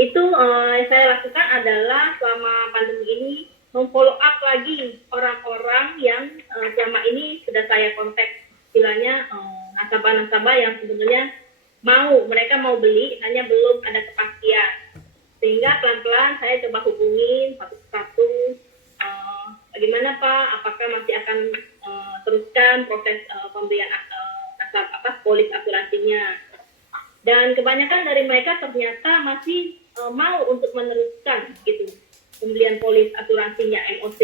Itu yang saya lakukan adalah selama pandemi ini memfollow up lagi orang-orang yang selama ini sudah saya kontak, istilahnya nasabah-nasabah yang sebenarnya mereka mau beli, hanya belum ada kepastian. Sehingga pelan-pelan saya coba hubungin satu-satu, bagaimana Pak, apakah masih akan teruskan proses pembelian polis asuransinya. Dan kebanyakan dari mereka ternyata masih mau untuk meneruskan gitu pembelian polis asuransinya MOC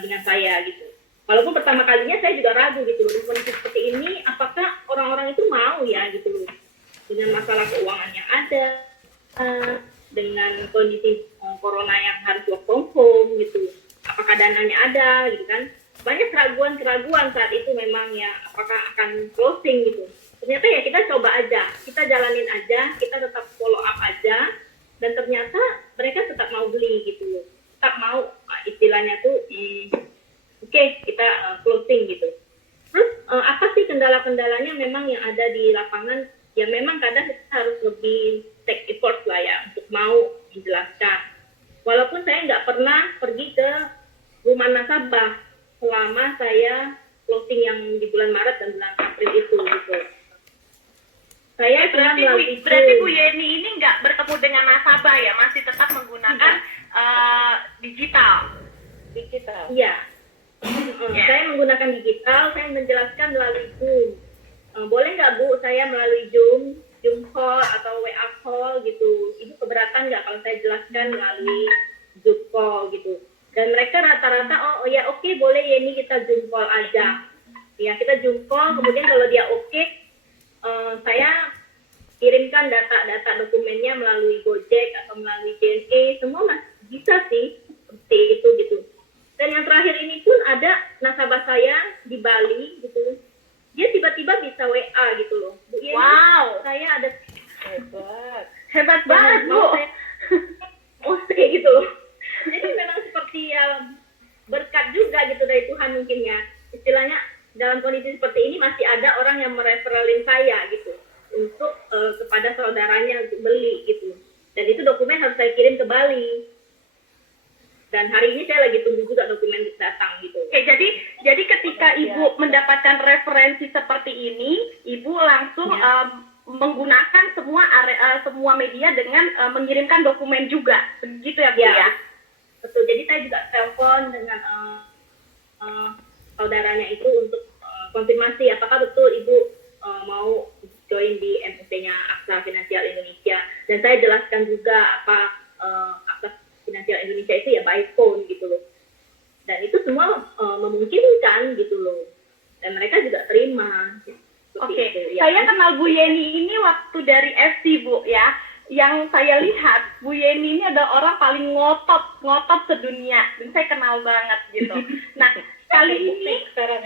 dengan saya gitu. Walaupun pertama kalinya saya juga ragu gitu loh, kondisi seperti ini apakah orang-orang itu mau ya gitu loh, dengan masalah keuangan yang ada, dengan kondisi corona yang harus work from home gitu, apakah dananya ada gitu kan. Banyak keraguan-keraguan saat itu memang ya, apakah akan closing gitu. Ternyata ya kita coba aja, kita jalanin aja, kita tetap follow up aja, dan ternyata mereka tetap mau beli gitu loh, tetap mau istilahnya tuh oke, kita closing gitu. Terus apa sih kendala-kendalanya memang yang ada di lapangan? Ya memang kadang kita harus lebih take effort lah ya untuk mau menjelaskan. Walaupun saya nggak pernah pergi ke rumah nasabah selama saya closing yang di bulan Maret dan bulan April itu gitu. Saya berarti Bu Yeni ini nggak bertemu dengan nasabah ya, masih tetap menggunakan digital. Iya. Saya menggunakan digital, saya menjelaskan melalui Zoom. Boleh nggak Bu, saya melalui Zoom call atau WA call gitu. Ibu keberatan nggak kalau saya jelaskan melalui Zoom call gitu. Dan mereka rata-rata, oh ya oke, boleh ya, ini kita Zoom call aja. Ya kita Zoom call, kemudian kalau dia oke, saya kirimkan data-data dokumennya melalui Gojek atau melalui JNE, semua bisa sih seperti itu gitu. Dan yang terakhir ini pun ada nasabah saya di Bali gitu, dia tiba-tiba bisa WA gitu loh, Bu Yeni, wow, saya ada hebat banget Bu, OC gitu loh. Jadi memang seperti ya berkat juga gitu dari Tuhan mungkin ya, istilahnya dalam kondisi seperti ini masih ada orang yang mereferalin saya gitu untuk kepada saudaranya untuk beli gitu, dan itu dokumen harus saya kirim ke Bali. Dan hari ini saya lagi tunggu juga dokumen datang gitu. Oke, jadi ketika Ibu mendapatkan referensi seperti ini, Ibu langsung menggunakan semua media dengan mengirimkan dokumen juga, begitu ya Bu ya? Betul. Jadi saya juga telepon dengan saudaranya itu untuk konfirmasi apakah betul Ibu mau join di MOC-nya Aksa Finansial Indonesia. Dan saya jelaskan juga apa Aksa Finansial Indonesia itu ya by phone gitu loh, dan itu semua memungkinkan gitu loh, dan mereka juga terima. Oke, saya kenal Bu Yeni ini waktu dari FC Bu ya. Yang saya lihat Bu Yeni ini adalah orang paling ngotot sedunia, dan saya kenal banget gitu. Nah kali ini sekarang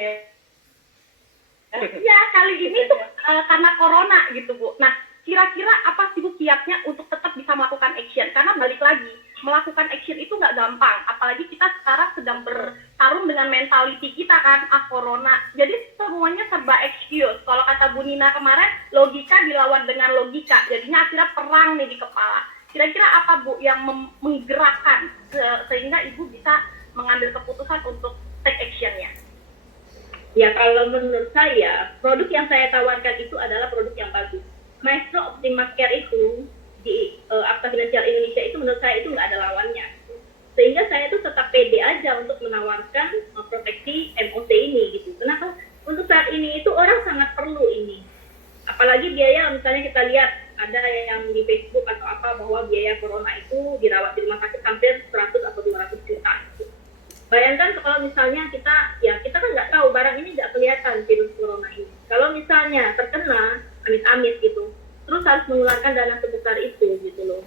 kali ini tuh karena corona gitu Bu. Nah kira-kira apa sih Bu kiatnya untuk tetap bisa melakukan action? Karena balik lagi, melakukan action itu nggak gampang. Apalagi kita sekarang sedang bertarung dengan mentality kita kan, corona. Jadi semuanya serba excuse. Kalau kata Bu Nina kemarin, logika dilawan dengan logika. Jadinya akhirnya perang nih di kepala. Kira-kira apa Bu yang menggerakkan sehingga Ibu bisa mengambil keputusan untuk take action-nya? Ya kalau menurut saya, produk yang saya tawarkan itu adalah produk yang bagus. Maestro Optimas Care itu di Aksa Finansial Indonesia itu menurut saya itu nggak ada lawannya. Sehingga saya itu tetap pede aja untuk menawarkan proteksi MOC ini gitu. Kenapa? Untuk saat ini itu orang sangat perlu ini. Apalagi biaya, misalnya kita lihat ada yang di Facebook atau apa bahwa biaya corona itu dirawat di rumah sakit hampir 100 atau 200 juta. Gitu. Bayangkan kalau misalnya kita kan nggak tahu, barang ini nggak kelihatan virus corona ini. Kalau misalnya terkena amit-amit gitu, terus harus mengeluarkan dana sebesar itu gitu loh.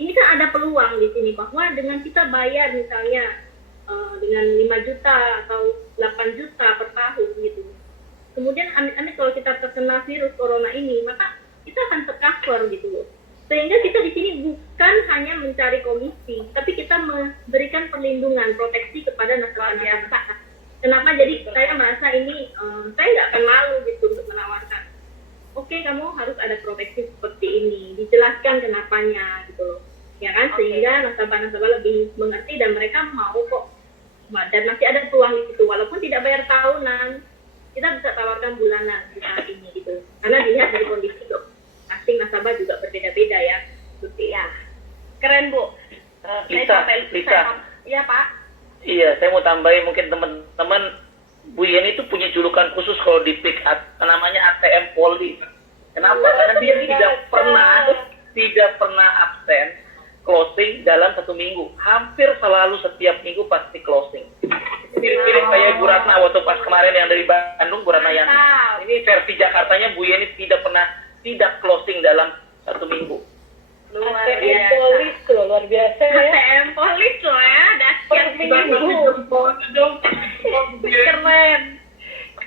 Ini kan ada peluang di sini bahwa dengan kita bayar misalnya dengan 5 juta atau 8 juta per tahun gitu. Kemudian amit-amit kalau kita terkena virus corona ini, maka kita akan tercover gitu loh. Sehingga kita di sini bukan hanya mencari komisi, tapi kita memberikan perlindungan, proteksi kepada nasabah. Kenapa? Jadi saya merasa ini saya nggak akan malu gitu untuk menawarkan. oke, kamu harus ada proteksi seperti ini, dijelaskan kenapanya gitu loh, ya kan, sehingga nasabah-nasabah lebih mengerti dan mereka mau kok, dan masih ada peluang di situ, walaupun tidak bayar tahunan, kita bisa tawarkan bulanan di saat ini gitu, karena dilihat dari kondisi masing nasabah juga berbeda-beda ya, seperti Ya, keren Bu. Iya Pak. Iya, saya mau tambahin mungkin teman-teman, Bu Yeni itu punya julukan khusus kalau di pick up, namanya ATM Poli. Kenapa? Karena dia tidak pernah absen closing dalam 1 minggu. Hampir selalu setiap minggu pasti closing. Mirip-mirip kayak Bu Ratna waktu pas kemarin yang dari Bandung, Bu Ratna yang ini versi Jakartanya, Bu Yeni tidak pernah tidak closing dalam 1 minggu. Luar ATM biasa. Polis loh, luar biasa ya. ATM Polis loh ya, dahsyat minggu.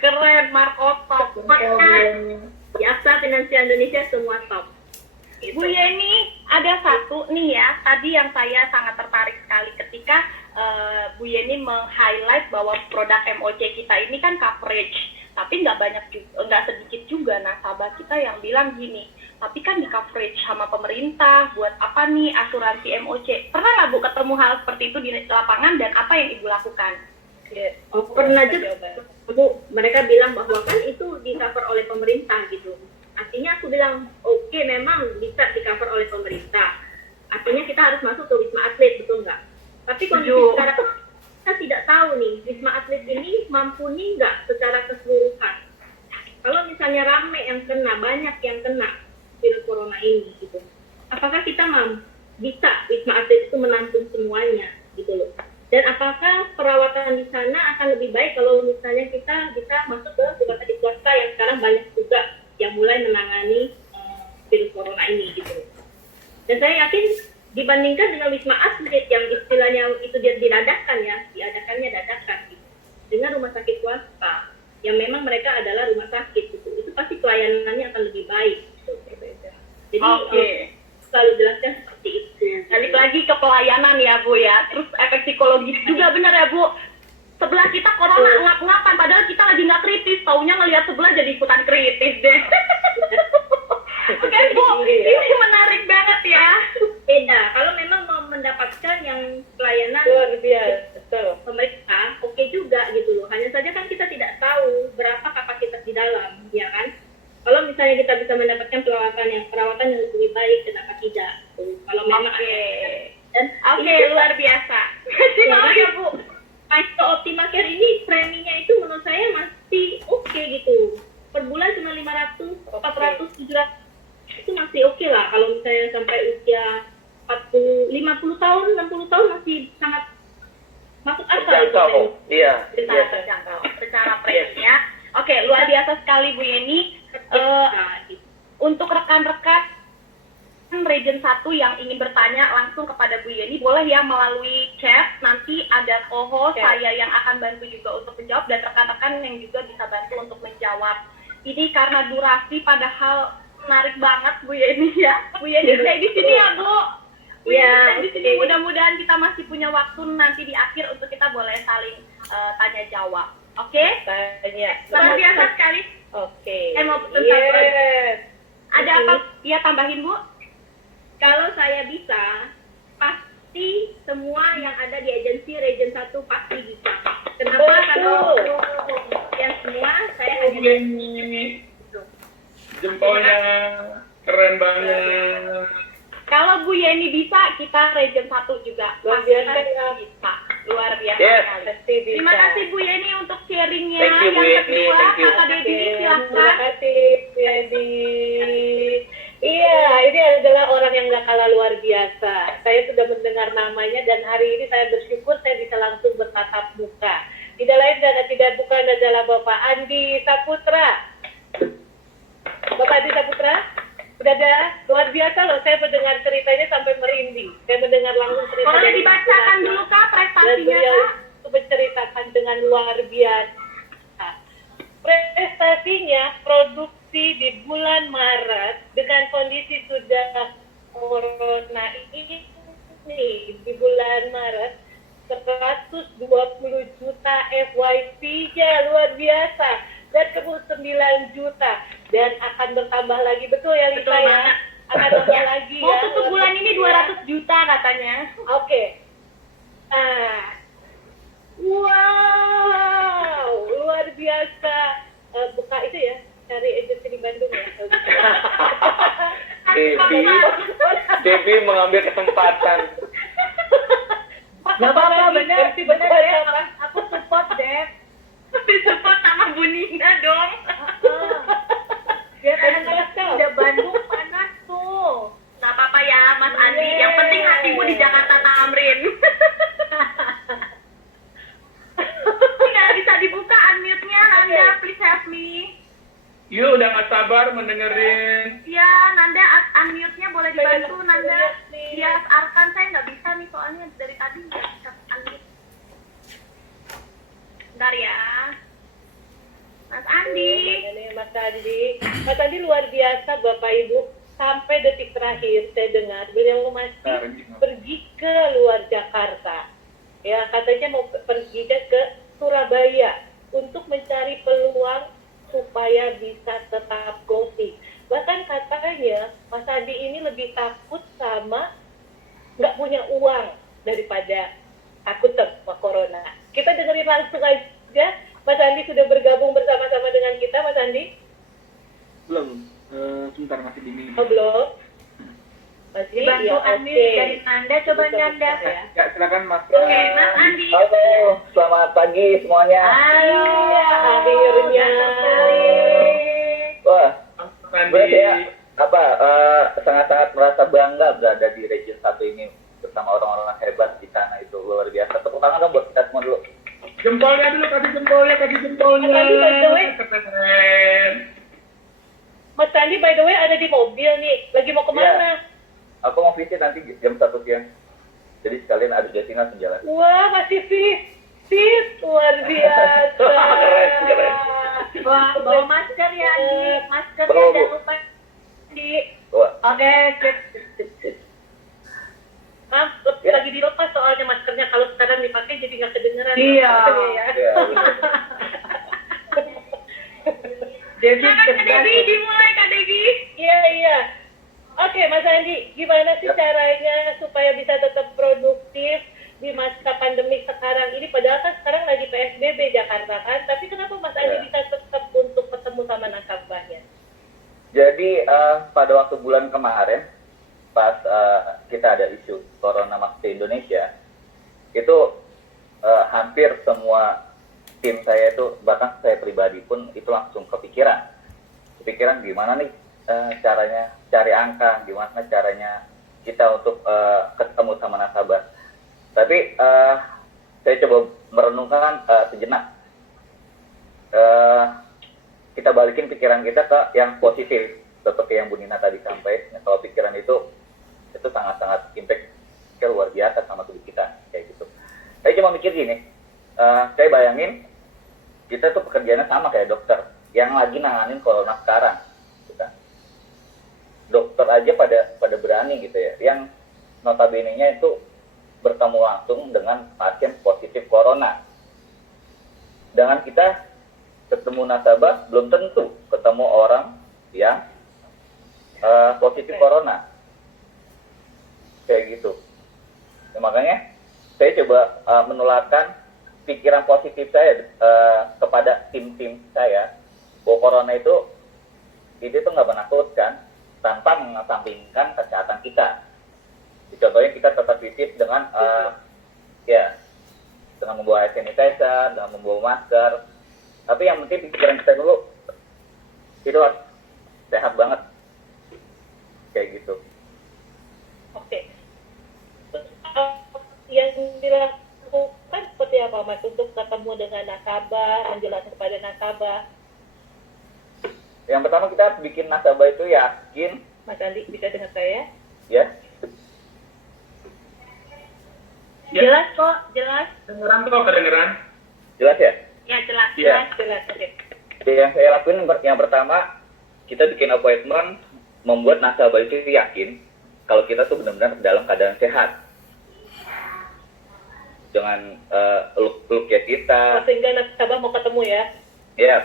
Keren, Marco top. biasa Finansial Indonesia semua top. Gitu. Bu Yeni, ada satu nih ya, tadi yang saya sangat tertarik sekali ketika Bu Yeni meng-highlight bahwa produk MOC kita ini kan coverage, tapi nggak sedikit juga nasabah kita yang bilang gini, tapi kan di coverage sama pemerintah, buat apa nih asuransi MOC? Pernah nggak Bu ketemu hal seperti itu di lapangan dan apa yang Ibu lakukan? Ya. Pernah juga, Bu, mereka bilang bahwa kan itu di cover oleh pemerintah gitu. Artinya aku bilang, oke, memang bisa di cover oleh pemerintah. Artinya kita harus masuk ke Wisma Atlet, betul nggak? Tapi kondisi sekarang kita tidak tahu nih, Wisma Atlet ini mampu nih nggak secara keseluruhan. Kalau misalnya rame yang kena, banyak yang kena virus corona ini gitu. Apakah kita bisa Wisma Atlet itu menampung semuanya gitu loh. Dan apakah perawatan di sana akan lebih baik kalau misalnya kita bisa masuk ke rumah sakit swasta yang sekarang banyak juga yang mulai menangani virus corona ini gitu. Dan saya yakin dibandingkan dengan Wisma Atlet yang istilahnya itu dia diadakannya dadakan gitu. Dengan rumah sakit swasta yang memang mereka adalah rumah sakit gitu, itu pasti pelayanannya akan lebih baik gitu. Jadi selalu jelaskan seperti itu. Balik lagi ke pelayanan ya Bu ya, terus efek psikologis juga benar ya Bu. Sebelah kita corona ngap-ngapan, padahal kita lagi nggak kritis, taunya ngelihat sebelah jadi ikutan kritis deh. Oke Bu, ini menarik banget ya. Beda, kalau memang mau mendapatkan yang pelayanan Luar biasa. pemerintah, oke juga gitu loh. Hanya saja kan kita tidak tahu berapa kapasitas di dalam, ya kan? Kalau misalnya kita bisa mendapatkan perawatan yang lebih baik, kenapa tidak? Kalau memang dan luar biasa. Ya Bu. Ke Optima Care ini preminya itu menurut saya masih oke gitu. Per bulan cuma 500, 400, 700 itu masih oke lah. Kalau misalnya sampai usia 40, 50 tahun, 60 tahun masih sangat masuk akal. Terjangkau, iya. Sangat terjangkau secara preminya. Oke, luar biasa sekali Bu Yeni. Untuk rekan-rekan Region 1 yang ingin bertanya langsung kepada Bu Yeni, boleh ya melalui chat, nanti ada co-host saya yang akan bantu juga untuk menjawab dan rekan-rekan yang juga bisa bantu untuk menjawab. Ini karena durasi padahal menarik banget Bu Yeni ya. Bu Yeni stay di sini ya Bu. Bu Yeni stay di sini, mudah-mudahan kita masih punya waktu nanti di akhir untuk kita boleh saling tanya jawab. Oke? Tanya. Luar biasa sekali. Oke. Mau pesan satu aja. Ada apa? Ya tambahin Bu. Kalau saya bisa, pasti semua yang ada di agensi Region 1 pasti bisa. Kenapa? Kalau yang semua saya hanya jempolnya keren banget. Kalau Bu Yeni bisa, kita Region 1 juga. Luar biasa ya. Bisa. Luar biasa Yes. sekali. Terima kasih Bu Yeni untuk sharingnya. Thank you, Bu Yang Yeni. kedua, Thank you. Kakak Dedi, Terima silahkan. kasih, Jadi. Iya, ini adalah orang yang gak kalah luar biasa. Saya sudah mendengar namanya dan hari ini saya bersyukur saya bisa langsung bertatap muka. Tidak lain dan tidak bukan adalah Bapak Andi Saputra. Bapak Andi Saputra, udah ada? Luar biasa loh, saya mendengar ceritanya sampai merinding. Saya mendengar langsung cerita. Boleh dari dibacakan Saputra. dulu Kak Dan prestasinya beliau Kak? itu menceritakan dengan luar biasa. Prestasinya produksi di bulan Maret dengan kondisi sudah corona ini di bulan Maret 120 juta FYP-nya luar biasa. dan 9 juta dan akan bertambah lagi, betul ya Lita Betul ya? banget. Akan tambah lagi Mau ya. tutup bulan ini 200 juta katanya. Oke. Nah, wow, luar biasa. Buka itu ya, cari agensi di Bandung ya. Devi mengambil kesempatan. Nggak apa-apa, bener ya. Aku support deh. Disupport sama Bu Nina dong. Biar panas Udah Bandung panas tuh. Nggak apa-apa ya Mas Andi. Yang penting hatimu di Jakarta Tamrin. Nggak bisa dibuka unmute-nya, Nanda. Please help me. Yuk udah gak sabar mendengerin. Iya, Nanda unmute-nya boleh dibantu, Nanda. Iya, Arkan saya nggak bisa nih soalnya dari tadi nggak bisa unmute. Bentar ya. Mas Andi. Ini Mas Andi luar biasa Bapak Ibu. Sampai detik terakhir saya dengar beliau masih pergi ke luar Jakarta. Ya, katanya mau pergi ke Surabaya untuk mencari peluang supaya bisa tetap gossip. Bahkan katanya Mas Andi ini lebih takut sama nggak punya uang daripada takut sama corona. Kita dengerin langsung aja. Mas Andi sudah bergabung bersama-sama dengan kita, Mas Andi? Belum, sebentar masih dingin. Oh, belum? Masih? Dibantu Ya, unmute oke. dari Nanda, coba Nanda. Ya. Ya silakan Mas. Oke, Mas Andi. Halo, selamat pagi semuanya. Iya, akhirnya. Wah, Andi. berarti ya sangat-sangat merasa bangga berada di region 1 ini bersama orang-orang hebat di sana, itu luar biasa. Tepuk tangan dong buat kita semua dulu. Jempolnya dulu, kasih jempolnya. Mas Andi, by the way. Keren. Mas Andi, by the way, ada di mobil nih. Lagi mau kemana? Iya. Aku mau visit nanti jam 1 siang. Jadi sekalian ada Jatina langsung jalan. Wah, masih visit. Luar biasa. Keren. Wah, bawa masker ya, Andi. Maskernya Bawa, Bu. jangan lupa. Andi. Wah, Oke, sip. Lagi dilepas soalnya maskernya. Kalau sekarang dipakai jadi nggak kedengeran. Iya. Maskernya ya. iya, bener. Silakan Kak Devi, dimulai Kak Devi. Iya. Oke, Mas Andi, gimana sih caranya supaya bisa tetap produktif di masa pandemi sekarang ini? Padahal kan sekarang lagi PSBB Jakarta kan, tapi kenapa Mas Andi Ya. bisa tetap untuk ketemu sama nasabahnya? Jadi pada waktu bulan kemarin pas kita ada isu corona masuk ke Indonesia, itu hampir semua tim saya itu, bahkan saya pribadi pun itu langsung kepikiran gimana nih caranya cari angka, gimana caranya kita untuk ketemu sama nasabah. Tapi saya coba merenungkan sejenak, kita balikin pikiran kita ke yang positif seperti yang Bu Nina tadi sampaikan. Kalau pikiran itu sangat-sangat impact luar biasa sama tubuh kita kayak gitu. Saya cuma mikir gini, saya bayangin kita tuh pekerjaannya sama kayak dokter yang lagi nanganin corona sekarang, gitu kan. Dokter aja pada berani gitu ya, yang notabene-nya itu bertemu langsung dengan pasien positif corona. Dengan kita ketemu nasabah, belum tentu ketemu orang yang positif corona. Kayak gitu. Nah, makanya saya coba menularkan pikiran positif saya kepada tim-tim saya, bahwa corona itu nggak menakutkan tanpa mengesampingkan kesehatan kita. Contohnya kita tetap visit dengan dengan membawa hand sanitizer, dengan membawa masker. Tapi yang penting pikiran kita dulu itu harus sehat banget, kayak gitu. Oke. Yang dilakukan seperti apa Mas untuk ketemu dengan nasabah, menjelaskan kepada nasabah? Yang pertama kita bikin nasabah itu yakin, Mas Andi bisa dengar saya? ya. Jelas kok, jelas. Kedengeran? Jelas ya? Ya, jelas. Iya. Jelas, oke. Yang saya lakuin yang pertama, kita bikin appointment, membuat nasabah itu yakin kalau kita tuh benar-benar dalam keadaan sehat. Dengan look ya kita, Sehingga nasabah mau ketemu ya? ya.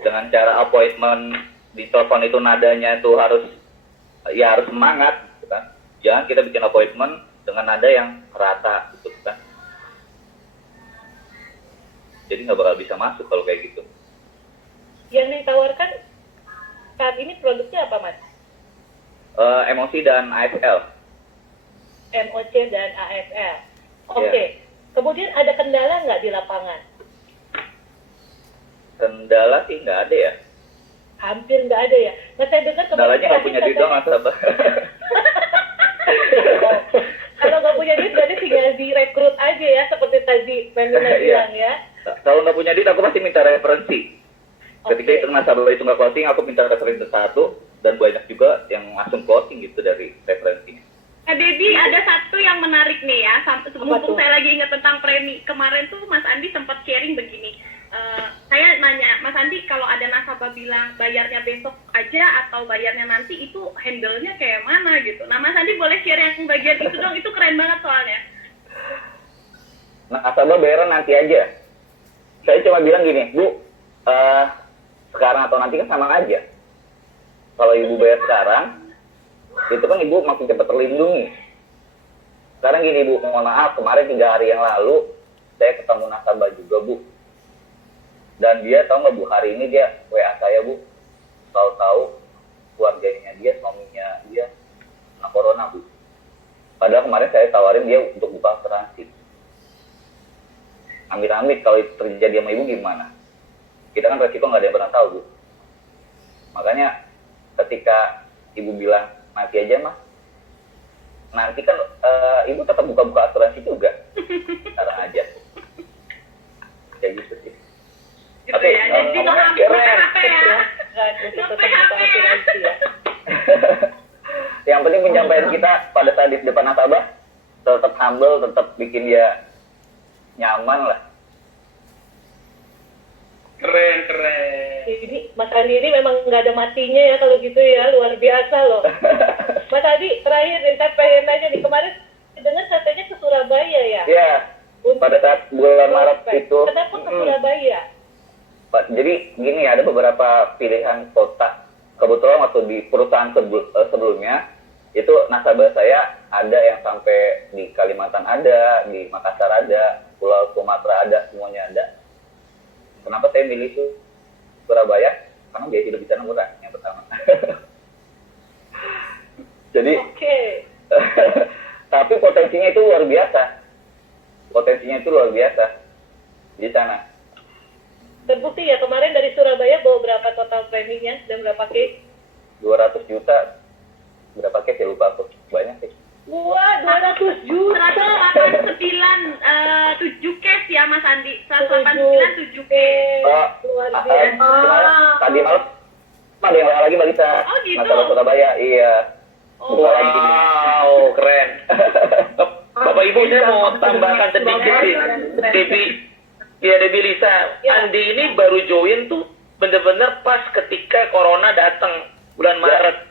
dengan cara appointment di telepon itu nadanya itu harus semangat gitu kan. Jangan kita bikin appointment dengan nada yang rata gitu kan. Jadi nggak bakal bisa masuk kalau kayak gitu. Yang ditawarkan saat ini produknya apa, Mas? Emosi dan ASL. MOC dan ASL. Oke. Kemudian ada kendala nggak di lapangan? Kendala sih nggak ada ya. Hampir nggak ada ya. Nah, saya dengar Kendalanya nggak punya duit doang nasabah. Kalau nggak punya duit berarti tinggal direkrut aja ya, seperti tadi Femina bilang ya. Kalau nggak punya duit aku pasti minta referensi. Ketika itu nasabah itu nggak closing, aku minta referensi satu, dan banyak juga yang langsung closing gitu dari referensinya. Dedi, ada satu yang menarik nih ya, mumpung tuh? saya lagi ingat tentang premi. Kemarin tuh Mas Andi sempat sharing begini, saya nanya, Mas Andi kalau ada nasabah bilang bayarnya besok aja atau bayarnya nanti, itu handle-nya kayak mana gitu. Nah Mas Andi boleh share yang bagian itu dong, itu keren banget soalnya. Nah, nasabah bayaran nanti aja. Saya cuma bilang gini, Bu, sekarang atau nanti kan sama aja. Kalau ibu bayar sekarang, itu kan ibu makin cepat terlindungi. Sekarang gini Bu, mohon maaf, kemarin 3 hari yang lalu saya ketemu nasabah juga Bu. Dan dia tahu nggak Bu, hari ini dia WA saya Bu, tahu-tahu keluarganya dia, suaminya dia kena corona Bu. Padahal kemarin saya tawarin dia untuk buka asuransi. Amit-amit kalau itu terjadi sama ibu gimana? Kita kan resiko nggak ada yang pernah tahu Bu. Makanya ketika ibu bilang nanti aja Mas, nanti kan ibu tetap buka-buka asuransi juga. Sekarang aja. Kayak gitu sih. Gitu ya, jadi nggak PHP ya. Tetap buka asuransi ya. Yang penting penyampaian kita pada saat di depan nasabah tetap humble, tetap bikin dia nyaman lah. Keren. Jadi Mas Andi ini memang nggak ada matinya ya kalau gitu ya, luar biasa loh. Mas Andi, terakhir nih, saya pengen nanya nih, kemarin dengar katanya ke Surabaya ya? Iya. Pada saat bulan Maret itu. Kenapa ke Surabaya? Jadi gini, ada beberapa pilihan kota. Kebetulan waktu di perusahaan sebelumnya, itu nasabah saya ada yang sampai di Kalimantan ada, di Makassar ada, Pulau Sumatera ada, semuanya ada. Kenapa saya milih Surabaya? Karena biaya hidup di sana murah, yang pertama. Jadi, tapi potensinya itu luar biasa. Di sana. Terbukti ya, kemarin dari Surabaya bawa berapa total preminya dan berapa case? 200 juta. Berapa case ya, lupa aku. Banyak sih. Wah, 200 juta. 189 7 case ya Mas Andi. 189 7 case. Luar biasa. Tadi malam ada yang lagi Mbak Lisa. Oh gitu. Masalah Surabaya, iya. Wow, keren. Bapak Ibu, saya mau tambahkan sedikit sih. Debbie Lisa, Andi ini baru join tuh bener-bener pas ketika Corona datang bulan Maret,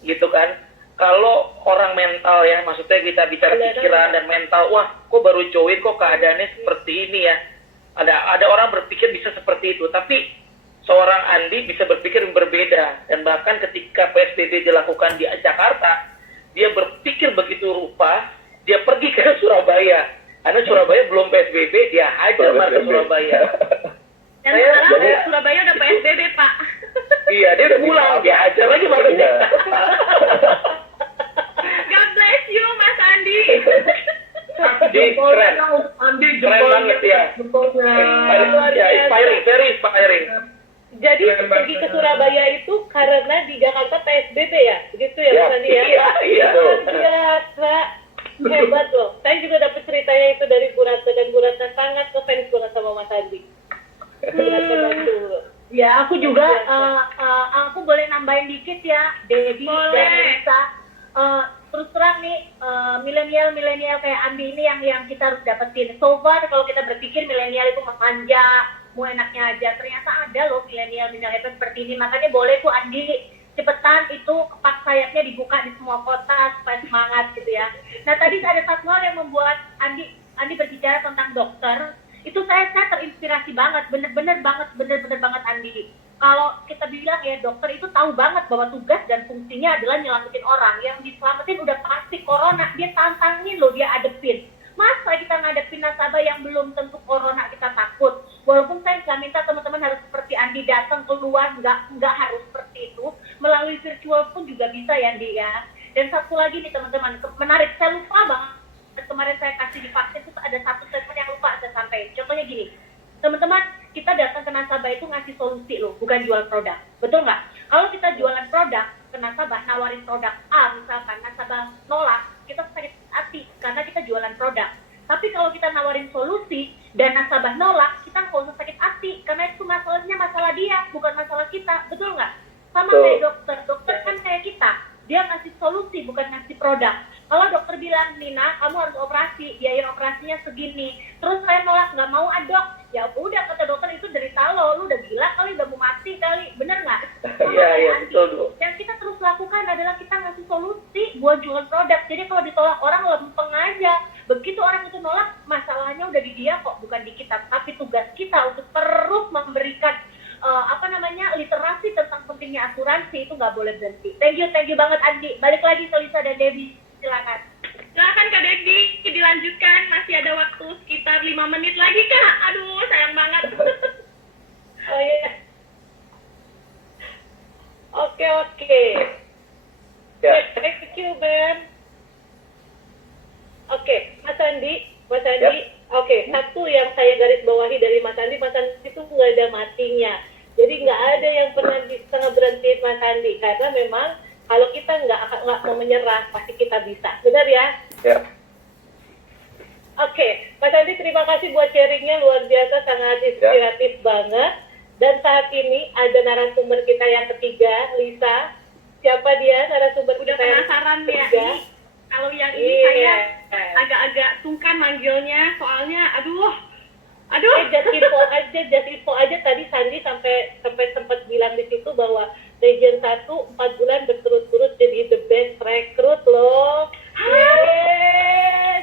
gitu kan. Kalau orang mental ya, maksudnya kita bicara pikiran dan mental, wah kok baru join, kok keadaannya seperti ini ya. Ada orang berpikir bisa seperti itu, tapi seorang Andi bisa berpikir berbeda. Dan bahkan ketika PSBB dilakukan di Jakarta, dia berpikir begitu rupa, dia pergi ke Surabaya. Karena Surabaya belum PSBB, dia hajar ke Surabaya. Dan sekarang Surabaya udah PSBB Pak. Iya, dia udah pulang, dia hajar lagi marketnya. God bless you Mas Andi. Keren. Keren banget ya. Ya, inspiring, very inspiring. Jadi pergi ke Surabaya itu karena di Jakarta PSBB ya? Begitu ya Mas Andi ya? Iya. Luar biasa. Hebat loh. Saya juga dapat ceritanya itu dari Bu Ratna, dan Bu Ratna sangat ngefans banget sama Mas Andi. Ya, aku juga, aku boleh nambahin dikit ya, Debbie dan Lisa. Terus terang nih, milenial kayak Andi ini yang kita harus dapetin. So far, kalau kita berpikir milenial itu manja, mau enaknya aja, ternyata ada loh milenial itu seperti ini. Makanya boleh tuh Andi, cepetan itu kepak sayapnya dibuka di semua kota supaya semangat gitu ya. Nah tadi ada satu hal yang membuat Andi berbicara tentang dokter. Itu saya terinspirasi banget, bener-bener banget Andi. kalau kita bilang ya dokter itu tahu banget bahwa tugas dan fungsinya adalah nyelamatin orang. Yang diselamatin udah pasti corona, dia tantangin loh, dia adepin. Masa kita ngadepin nasabah yang belum tentu corona kita takut? Walaupun saya nggak minta teman-teman harus seperti Andi datang keluar, nggak harus seperti itu. Melalui virtual pun juga bisa ya Andi ya. Dan satu lagi nih teman-teman, menarik, saya lupa banget. Kemarin saya kasih di vaksin itu ada satu statement yang lupa saya sampaikan. Contohnya gini, teman-teman, kita datang ke nasabah itu ngasih solusi loh, bukan jual produk. Betul nggak? Kalau kita jualan produk ke nasabah, nawarin produk A misalkan, nasabah nolak, kita sakit hati karena kita jualan produk. Tapi kalau kita nawarin solusi dan nasabah nolak, kita nggak usah sakit hati karena itu masalahnya masalah dia, bukan masalah kita. Betul nggak? Sama kayak dokter. Dokter kan kayak kita, dia ngasih solusi bukan ngasih produk. Kalau dokter bilang, Nina, kamu harus operasi, biaya operasinya segini. Terus saya nolak, nggak mau dok. Ya udah, kata dokter, itu derita lo, lu udah gila kali, udah mau mati kali. Bener nggak? Iya, betul, Bu. Yang kita terus lakukan adalah kita ngasih solusi buat jual produk. Jadi kalau ditolak orang, lempeng aja. Begitu orang itu nolak, masalahnya udah di dia kok, bukan di kita. Tapi tugas kita untuk terus memberikan literasi tentang pentingnya asuransi itu nggak boleh berhenti. Thank you banget Andi. Balik lagi ke Lisa dan Debbie, silakan. Silakan Kak Debbie, dilanjutkan. Masih ada waktu sekitar 5 menit lagi Kak. Aduh, sayang banget. Oh iya. Oke. Ya. Thank you, Ben. Oke, Mas Andi. Yep. Oke, satu yang saya garis bawahi dari Mas Andi itu nggak ada matinya. Jadi nggak ada yang pernah bisa ngeberhentiin Mas Andi, karena memang kalau kita nggak mau menyerah, pasti kita bisa. Benar ya? Ya. Oke, Mas Andi terima kasih buat sharingnya, luar biasa, sangat inspiratif banget. Dan saat ini ada narasumber kita yang ketiga, Lisa. Siapa dia narasumber Udah kita yang penasaran ya ketiga? ini. Kalau yang ini saya agak-agak sungkan manggilnya, soalnya aduh. Just info aja tadi Sandi sampai sempat bilang di situ bahwa Region 1 4 bulan berturut-turut jadi the best recruit loh.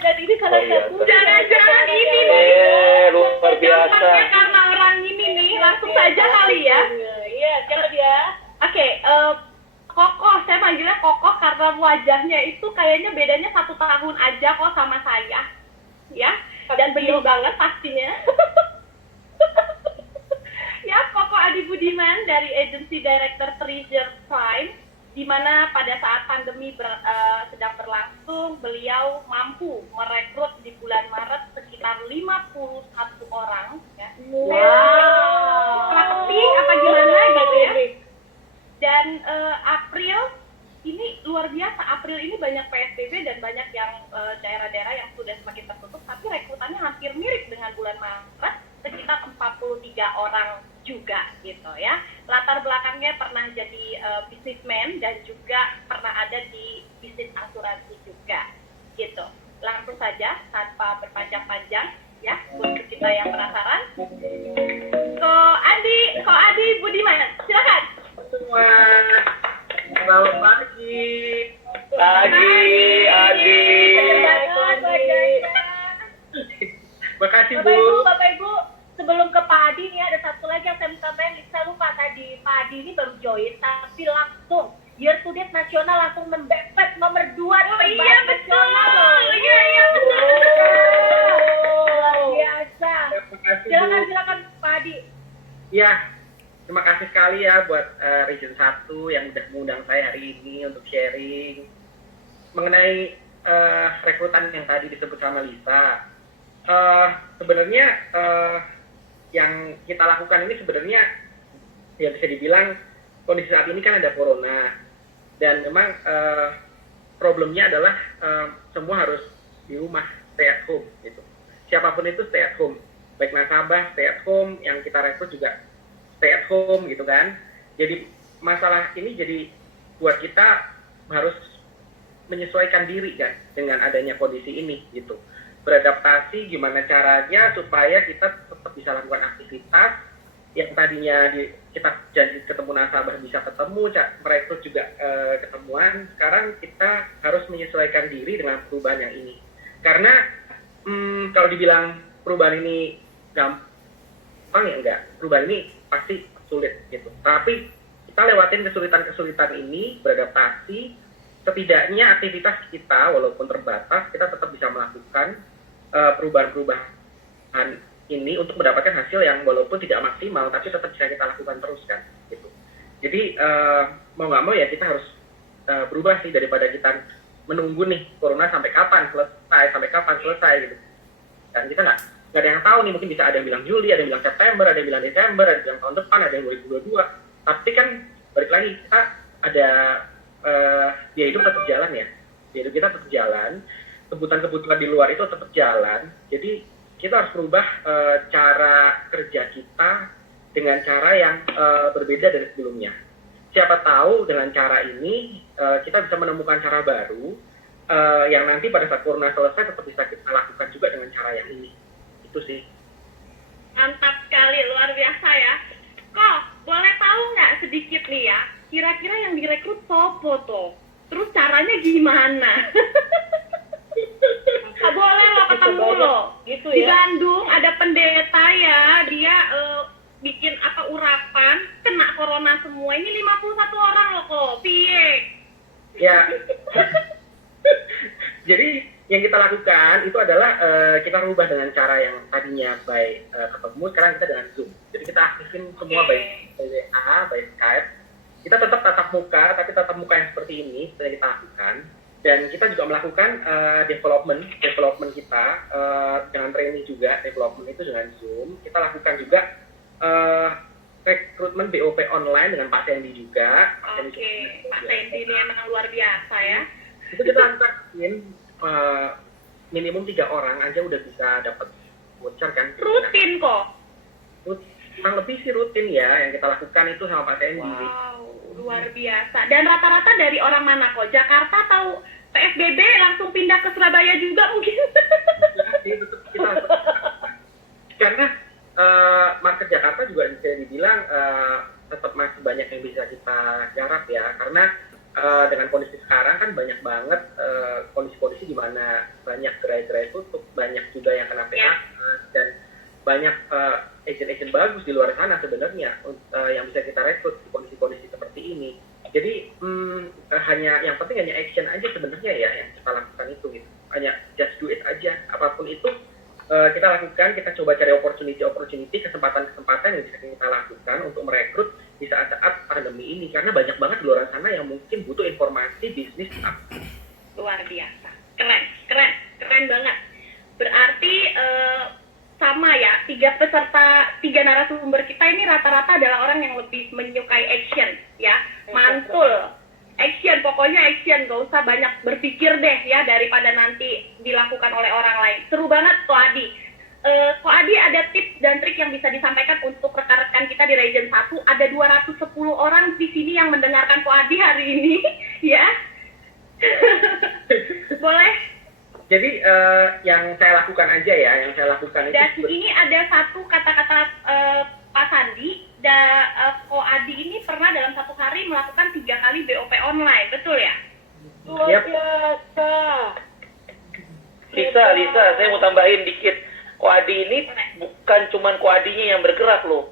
Dan ini salah satu Jangan-jangan ini nih. Luar biasa. Dampaknya karena orang ini nih, langsung saja kali ya. Iya, siapa dia? Oke, Kokoh, saya panggilnya Kokoh karena wajahnya itu kayaknya bedanya 1 tahun aja kok sama saya. Ya, dan bening banget pastinya. Ya, Kokoh Adi Budiman dari Agency Director Treasure Prime, di mana pada saat pandemi sedang berlangsung, beliau mampu merekrut di bulan Maret sekitar 51 orang. Ya. Wow. Marketing apa gimana gitu ya. Dan April ini luar biasa. April ini banyak PSBB dan banyak yang daerah-daerah yang sudah semakin tertutup, tapi rekrutannya hampir mirip dengan bulan Maret, sekitar 43 orang juga gitu ya. Latar belakangnya pernah jadi businessman dan juga pernah ada di bisnis asuransi juga gitu. Langsung saja tanpa berpanjang-panjang ya, untuk kita yang penasaran. Ko Adi Budiman, silakan. Semua. Selamat pagi. Adi. Makasih, Bu. Bapak Ibu, sebelum ke Pak Adi nih ada satu lagi yang saya mau sampaikan. Saya lupa tadi, Pak Adi ini baru join, tapi langsung year to date nasional langsung membepet nomor 2. Iya betul. Iya betul. Luar biasa. Terima kasih, Bu. Silakan Pak Adi. Ya, terima kasih sekali ya buat Region 1 yang udah mengundang saya hari ini untuk sharing mengenai rekrutan yang tadi disebut sama Lisa. Sebenarnya yang kita lakukan ini sebenarnya ya bisa dibilang kondisi saat ini kan ada corona dan memang problemnya adalah semua harus di rumah, stay at home gitu. Siapapun itu stay at home, baik nasabah stay at home, yang kita rekrut juga stay at home gitu kan. Jadi masalah ini jadi buat kita harus menyesuaikan diri kan dengan adanya kondisi ini gitu. Beradaptasi gimana caranya supaya kita tetap bisa lakukan aktivitas yang tadinya kita janji ketemu nasabah bisa ketemu, merekrut juga ketemuan. Sekarang kita harus menyesuaikan diri dengan perubahan yang ini. Karena kalau dibilang perubahan ini gampang ya enggak. Perubahan ini pasti sulit gitu. Tapi kita lewatin kesulitan-kesulitan ini, beradaptasi, setidaknya aktivitas kita walaupun terbatas, kita tetap bisa melakukan perubahan-perubahan ini untuk mendapatkan hasil yang walaupun tidak maksimal, tapi tetap bisa kita lakukan terus kan, gitu. Jadi mau nggak mau ya kita harus berubah sih, daripada kita menunggu nih corona sampai kapan selesai gitu. Dan kita nggak ada yang tahu nih, mungkin bisa ada yang bilang Juli, ada yang bilang September, ada yang bilang Desember, ada yang bilang tahun depan, ada yang 2022. Tapi kan balik lagi kita ada ya hidup tetap jalan ya, hidup kita tetap jalan, kebutuhan-kebutuhan di luar itu tetap jalan. Jadi kita harus merubah cara kerja kita dengan cara yang berbeda dari sebelumnya. Siapa tahu dengan cara ini kita bisa menemukan cara baru yang nanti pada saat corona selesai tetap bisa kita lakukan juga dengan cara yang ini. Itu sih. Mantap sekali, luar biasa ya. Kok boleh tahu nggak sedikit nih ya, kira-kira yang direkrut sopo tuh? Terus caranya gimana? Boleh lo ketemu lo. Gitu Di ya. Bandung ada pendeta ya, dia bikin apa urapan, kena corona semua. Ini 51 orang loh kok, piye? Ya. Jadi yang kita lakukan itu adalah kita rubah dengan cara yang tadinya by ketemu, sekarang kita dengan Zoom. Jadi kita aktifin semua by WA, by Skype. Kita tetap tatap muka, tapi tatap muka yang seperti ini seperti kita lakukan. Dan kita juga melakukan development kita dengan training juga, development itu dengan Zoom. Kita lakukan juga rekrutmen BOP online dengan Pak Sandy juga. Oke, Pak Sandy ini emang luar biasa ya. Itu kita angkatin minimum 3 orang aja udah bisa dapat voucher kan. Rutin kok. Kurang lebih sih rutin ya yang kita lakukan itu sama Pak Sandy. Wow, luar biasa. Dan rata-rata dari orang mana kok? Jakarta atau PSBB langsung pindah ke Surabaya juga mungkin? Karena market Jakarta juga bisa dibilang tetap masih banyak yang bisa kita garap ya, karena dengan kondisi sekarang kan banyak banget kondisi-kondisi di mana banyak gerai-gerai tutup, banyak juga yang kena PHK dan banyak agent-agent bagus di luar sana sebenarnya yang bisa kita rekrut di kondisi-kondisi seperti ini. Jadi hanya yang penting hanya action aja sebenarnya ya yang kita lakukan itu gitu. Hanya just do it aja, apapun itu kita lakukan, kita coba cari opportunity, kesempatan-kesempatan yang bisa kita lakukan untuk merekrut di saat-saat pandemi ini, karena banyak banget di luar sana yang mungkin butuh informasi bisnis. Luar biasa, keren banget. Berarti sama ya, 3 narasumber kita ini rata-rata adalah orang yang lebih menyukai action ya, mantul. Action, pokoknya action, gak usah banyak berpikir deh ya daripada nanti dilakukan oleh orang lain. Seru banget Ko Adi. Ko Adi ada tips dan trik yang bisa disampaikan untuk rekan-rekan kita di Region 1. Ada 210 orang di sini yang mendengarkan Ko Adi hari ini ya. Boleh? Jadi yang saya lakukan aja ya, yang saya lakukan itu. Dan ini ada satu kata-kata Pak Sandi, Ko Adi ini pernah dalam satu hari melakukan 3 kali BOP online, betul ya? Luar biasa. Lisa, saya mau tambahin dikit. Ko Adi ini bukan cuma Ko Adinya yang bergerak loh.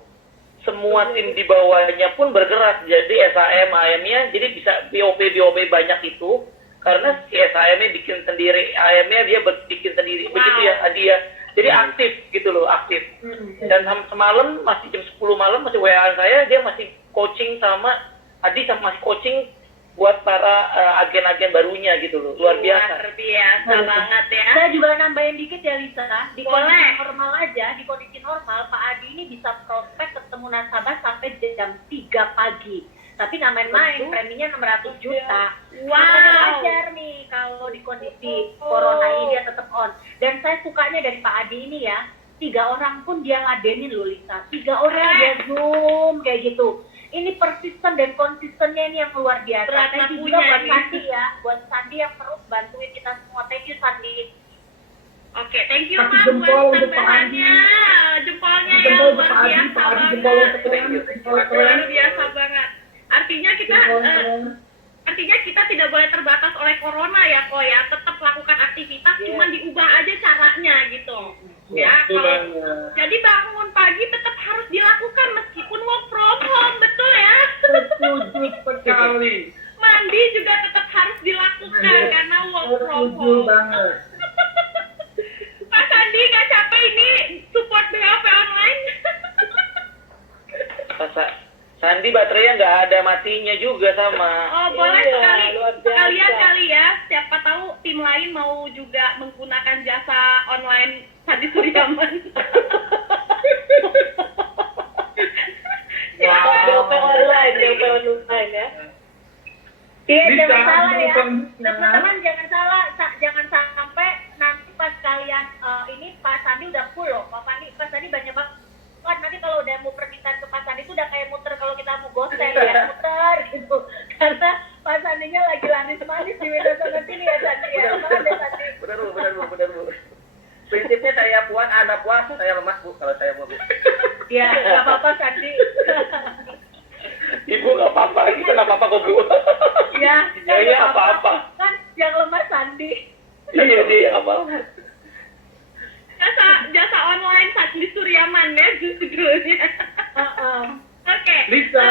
Semua tim di bawahnya pun bergerak. Jadi SAM, AM-nya, jadi bisa BOP banyak itu. Karena si SAM-nya bikin sendiri, AM-nya dia bikin sendiri. Begitu ya, Adi ya. Jadi aktif gitu loh, aktif. Dan semalam masih jam 10 malam masih WA saya, dia masih coaching sama Adi, sama masih coaching buat para agen-agen barunya gitu loh. Luar biasa. Luar biasa banget ya. Saya juga nambahin dikit ya Lisa, di kondisi Boleh. normal aja, di kondisi normal Pak Adi ini bisa prospek ketemu nasabah sampai jam 3 pagi. Tapi nggak main-main, preminya 600 juta. Wow. Wajar nih kalau di kondisi corona ini dia tetap on. Dan saya sukanya dari Pak Adi ini ya, 3 orang pun dia ladenin loh Lisa. 3 orang dia zoom kayak gitu. Ini persisten dan konsistennya ini yang luar biasa. Berat Thank you lakunya juga buat nih. Sandi ya, buat Sandi yang terus bantuin kita semua. Thank you Sandi. Oke, thank you Kasih Mas jempol buat untuk Pak tambahannya. Jempolnya ya Jempol untuk luar Pak Adi, biasa Pak Adi banget. jempol untuk kalian. Luar biasa banget. Artinya kita tidak boleh terbatas oleh corona ya kok ya. Tetap lakukan aktivitas, cuman diubah aja caranya gitu. Ya, Betul kalau banget. jadi bangun pagi tetap harus dilakukan meskipun work from home, betul ya? Setuju sekali. Mandi juga tetap harus dilakukan karena work from Setuju home. banget. Pak Sandi nggak capek ini support BHP online? Sandi baterainya nggak ada matinya juga sama. Oh boleh Iya, sekali, luar biasa. sekalian kali ya. Siapa tahu tim lain mau juga menggunakan jasa online Sandi Suryaman. DP online ya. Iya, Bisa, jangan salah ya. bisa. Teman-teman jangan salah, jangan sampai nanti pas kalian ini Pak Sandi udah full loh. Pak Sandi banyak banget. Nanti kalau udah mau permintaan ke Pak Sandi itu udah kayak muter kalau kita mau gosen ya, muter gitu. Karena Pak Sandinya lagi laris manis di media sosial ini ya Sandi ya. Makanya deh Sandi. Benar bu. Prinsipnya saya puas, Anda puas, saya lemas bu. Kalau saya mau bu. Ya, nggak apa-apa Sandi. Ibu nggak apa-apa, kita nggak apa-apa kok bu. Ya, Iya apa-apa. Kan yang lemah Sandi. Iya dia apa-apa. Jasa online Sandi Suryaman ya judulnya. Oke. Lisa,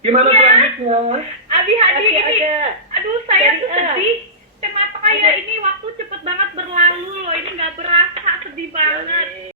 gimana Iya. selanjutnya? Abi Hadi Masih ini, ada. aduh saya Dari tuh A. sedih. Kenapa kayak ini waktu cepet banget berlalu loh, ini nggak berasa, sedih banget.